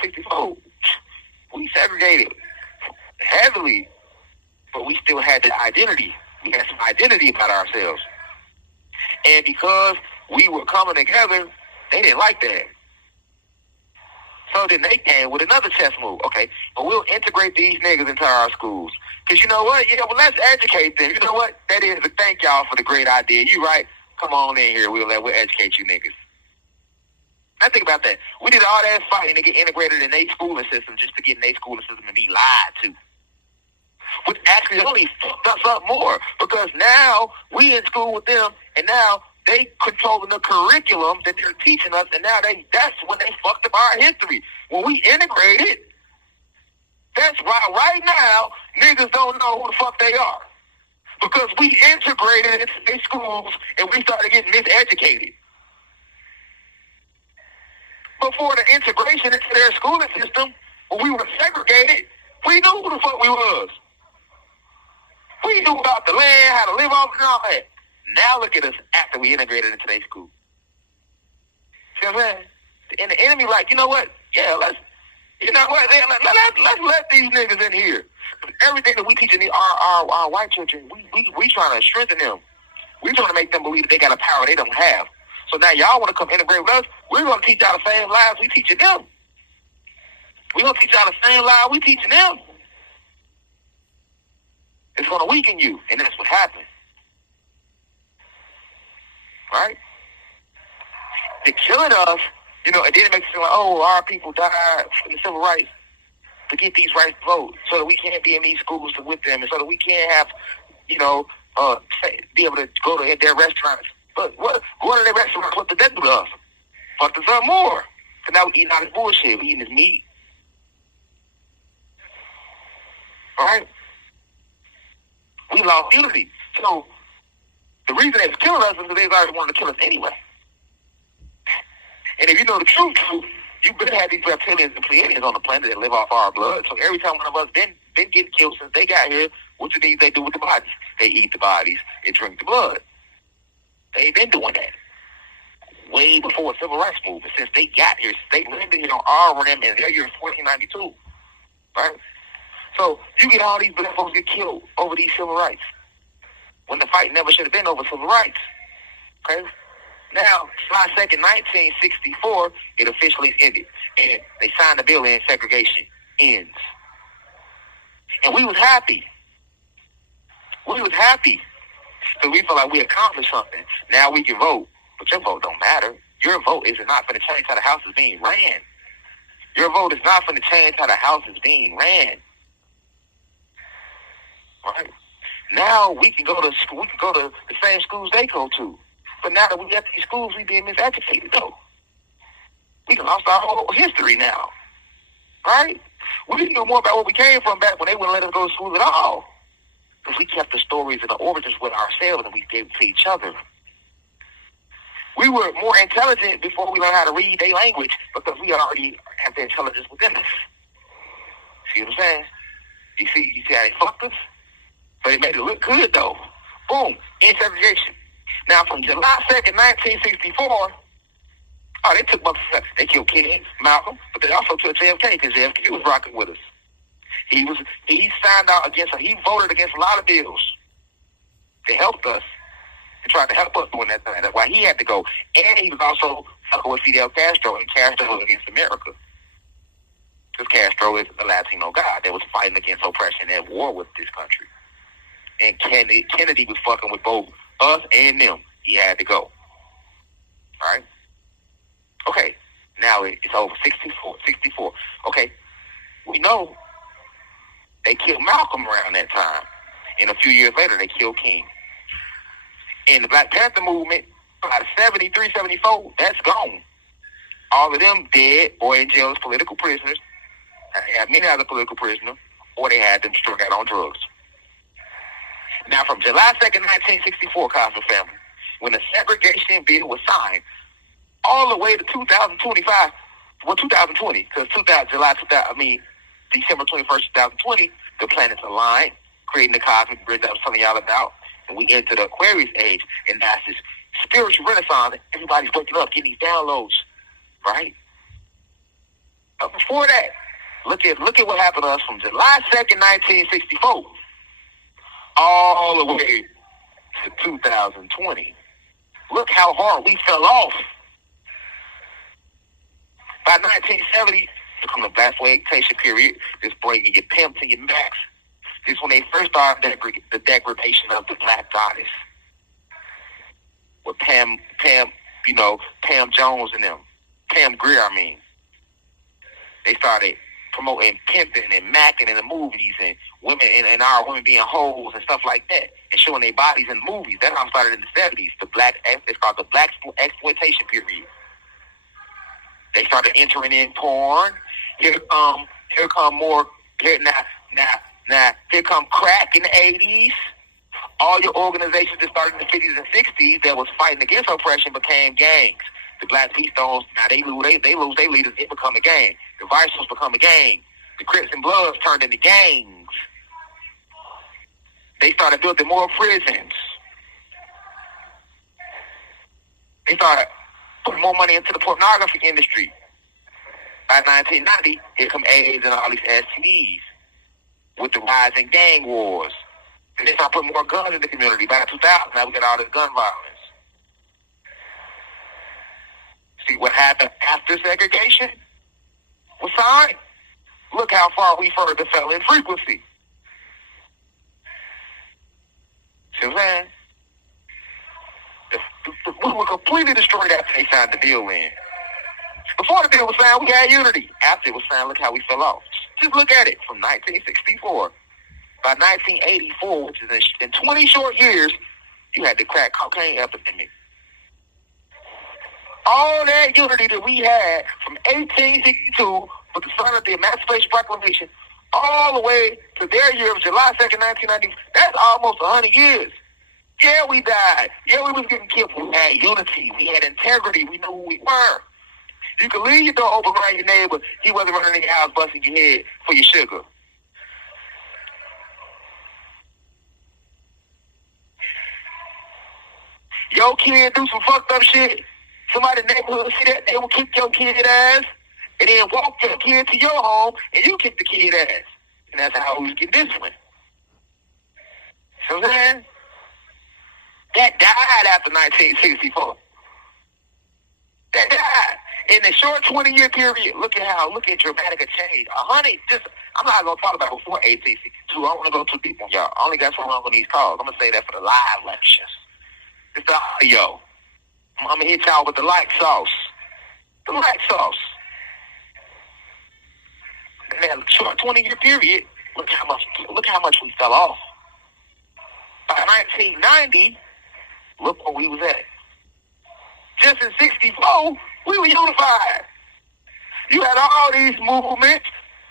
1964, we segregated heavily, but we still had the identity. We had some identity about ourselves. And because we were coming together, they didn't like that. So then they came with another chess move. Okay, but we'll integrate these niggas into our schools. Because you know what? Yeah, well, let's educate them. You know what? That is, thank y'all for the great idea. You right. Come on in here. We'll educate you niggas. Now think about that. We did all that fighting to get integrated in their schooling system just to get in their schooling system and be lied to. Which actually only fucked us up more, because now we in school with them, and now they controlling the curriculum that they're teaching us, and now that's when they fucked up our history. When we integrated, that's why right now niggas don't know who the fuck they are. Because we integrated into their schools and we started getting miseducated. Before the integration into their schooling system, when we were segregated, we knew who the fuck we was. We knew about the land, how to live off and all that. Now look at us after we integrated into their school. See what I'm saying? And the enemy like, you know what? Yeah, let's let these niggas in here. Everything that we teaching our white children, we trying to strengthen them. We trying to make them believe that they got a power they don't have. So now y'all want to come integrate with us? We're going to teach y'all the same lies we teaching them. We're going to teach y'all the same lies we teaching them. It's going to weaken you, and that's what happened. Right? They're killing us, and then it makes it like, oh, our people died for the civil rights to get these rights to vote, so that we can't be in these schools with them, and so that we can't have, be able to go to their restaurants. But going to their restaurants, what did that do to us? Fucked us up more. So now we eating all this bullshit. We eating this meat. All right? We lost unity. So the reason they was killing us is because they already wanted to kill us anyway. And if you know the truth, you better have these reptilians and Pleiadians on the planet that live off our blood. So every time one of us been getting killed since they got here, what do they do with the bodies? They eat the bodies and drink the blood. They've been doing that way before the civil rights movement. Since they got here, they landed here on our rim in their year 1492, right? So you get all these black folks get killed over these civil rights when the fight never should have been over civil rights. Okay? Now, July 2nd, 1964, it officially ended. And they signed the bill in, segregation ends. And we was happy. We was happy. Because we felt like we accomplished something. Now we can vote. But your vote don't matter. Your vote is not going to change how the house is being ran. Your vote is not going to change how the house is being ran. Right? Now we can go to school. We can go to the same schools they go to. But now that we got these schools, we being miseducated though. We lost our whole history now. Right? We knew more about where we came from back when they wouldn't let us go to school at all. Because we kept the stories and the origins with ourselves and we gave it to each other. We were more intelligent before we learned how to read their language because we already have the intelligence within us. See what I'm saying? You see how they fucked us? But it made it look good though. Boom, in segregation. Now from July 2nd, 1964, they took they killed King, Malcolm, but they also killed JFK because JFK was rocking with us. He signed out he voted against a lot of bills. They helped us. They tried to help us doing that thing. That's why he had to go. And he was also fucking with Fidel Castro, and Castro was against America. Because Castro is a Latino guy that was fighting against oppression at war with this country. And Kennedy was fucking with both us and them. He had to go. All right? Okay. Now it's over. 64. Okay. We know they killed Malcolm around that time. And a few years later, they killed King. And the Black Panther movement, by the 73, 74, that's gone. All of them dead or in jail as political prisoners. They had many other political prisoners, or they had them struck out on drugs. Now, from July 2nd, 1964, Cosmic family, when the segregation bill was signed, all the way to 2025, 2020, because December 21st, 2020, the planets aligned, creating the cosmic grid that I was telling y'all about, and we entered the Aquarius age, and that's this spiritual renaissance. Everybody's waking up, getting these downloads, right? But before that, look at what happened to us from July 2nd, 1964, all the way to 2020. Look how hard we fell off. By 1970, come the black exploitation period. This bringing your pimp to your max. This when they first started the degradation of the black goddess. With Pam Jones and them. Pam Grier, I mean. They started promoting pimping and macking in the movies and women and our women being hoes and stuff like that and showing their bodies in movies. That how it started in the 70s. It's called the black exploitation period. They started entering in porn. Here come more. Here come crack in the 80s. All your organizations that started in the 50s and 60s that was fighting against oppression became gangs. The Black P Stones, now they lose their leaders, it become a gang. The Vicals become a gang. The Crips and Bloods turned into gangs. They started building more prisons. They started putting more money into the pornography industry. By 1990, here come AIDS and all these STDs with the rise in gang wars. And they start putting more guns in the community. By 2000, now we got all this gun violence. See what happened after segregation? Was fine. Look how far we further fell in frequency. See what I'm saying? We were completely destroyed after they signed the deal in. Before the deal was signed, we had unity. After it was signed, look how we fell off. Just look at it from 1964. By 1984, which is in 20 short years, you had the crack cocaine epidemic. All that unity that we had from 1862 with the sign of the Emancipation Proclamation all the way to their year of July 2nd, 1990, that's almost 100 years. Yeah, we died. Yeah, we was getting killed. We had unity. We had integrity. We knew who we were. You could leave your door open around your neighbor. He wasn't running in your house busting your head for your sugar. Your kid do some fucked up shit. Somebody in the neighborhood see that, they will kick your kid ass and then walk your kid to your home and you kick the kid ass. And that's how we get disciplined. So then, that died after 1964. That died. In the short 20-year period, look at dramatic change. I'm not going to talk about before 1862. I don't want to go too deep on y'all. I only got so long on these calls. I'm going to say that for the live lectures. It's the audio. I'm going to hit y'all with the light sauce. The light sauce. In that short 20-year period, look how much we fell off. By 1990, look where we was at. Just in 64, we were unified. You had all these movements.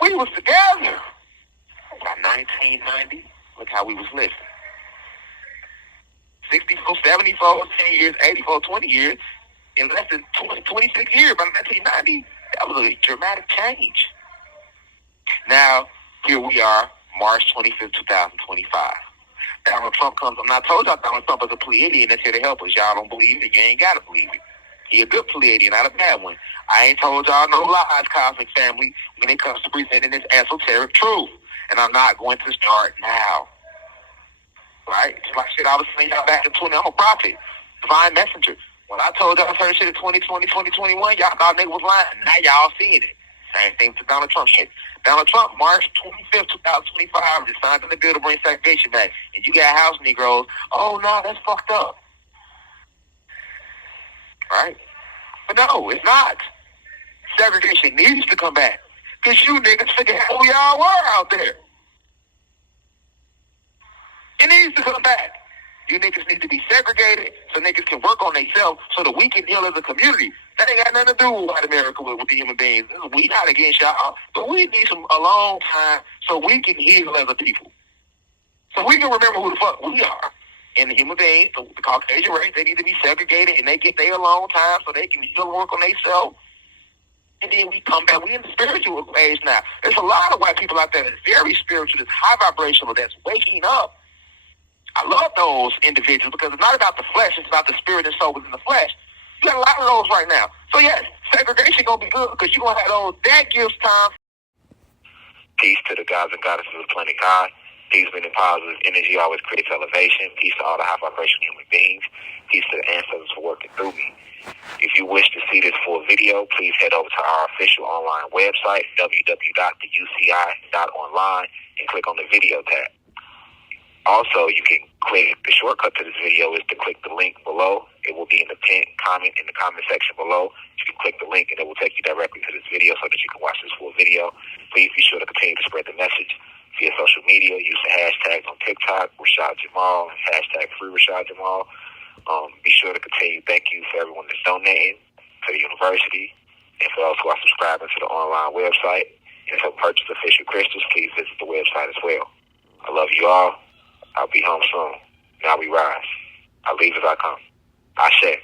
We was together. By 1990, look how we was living. 64, 74, 10 years, 84, 20 years. In less than 26 years, by 1990, that was a dramatic change. Now, here we are, March 25th, 2025. Donald Trump comes. I told y'all Donald Trump is a Pleiadian that's here to help us. Y'all don't believe it. You ain't got to believe it. He a good Pleiadian, not a bad one. I ain't told y'all no lies, Cosmic Family, when it comes to presenting this esoteric truth. And I'm not going to start now. Right? Just like shit I was saying y'all back in 20. I'm a prophet. Divine messenger. When I told y'all certain shit in 2020, 2021, y'all thought niggas was lying. Now y'all seeing it. Same thing to Donald Trump shit. Donald Trump, March 25th, 2025, just signed in the bill to bring segregation back. And you got house Negroes. Oh, no, that's fucked up. Right? But no, it's not. Segregation needs to come back. Because you niggas forget who y'all were out there. It needs to come back. You niggas need to be segregated so niggas can work on themselves so that we can heal as a community. That ain't got nothing to do with white America with the human beings. We not against y'all, but we need some alone time so we can heal as a people. So we can remember who the fuck we are. And the human beings, the Caucasian race, they need to be segregated and they get their alone time so they can heal and work on themselves. And then we come back. We in the spiritual age now. There's a lot of white people out there that's very spiritual, that's high vibrational, that's waking up. I love those individuals because it's not about the flesh, it's about the spirit and soul within the flesh. You got a lot of those right now. So yes, Segregation gonna be good because you gonna have those that gives time. Peace to the gods and goddesses of the planet God. Peace, meaning positive energy always creates elevation. Peace to all the high vibration human beings. Peace to the ancestors for working through me. If you wish to see this full video, please head over to our official online website, www.theuci.online, and click on the video tab. Also, you can click, the shortcut to this video is to click the link below. It will be in the pinned comment in the comment section below. You can click the link and it will take you directly to this video so that you can watch this full video. Please be sure to continue to spread the message via social media. Use the hashtags on TikTok, Rashad Jamal, hashtag free Rashad Jamal. Be sure to continue. Thank you for everyone that's donating to the university and for those who are subscribing to the online website. And to purchase official crystals, please visit the website as well. I love you all. I'll be home soon. Now we rise. I leave as I come. Ashe.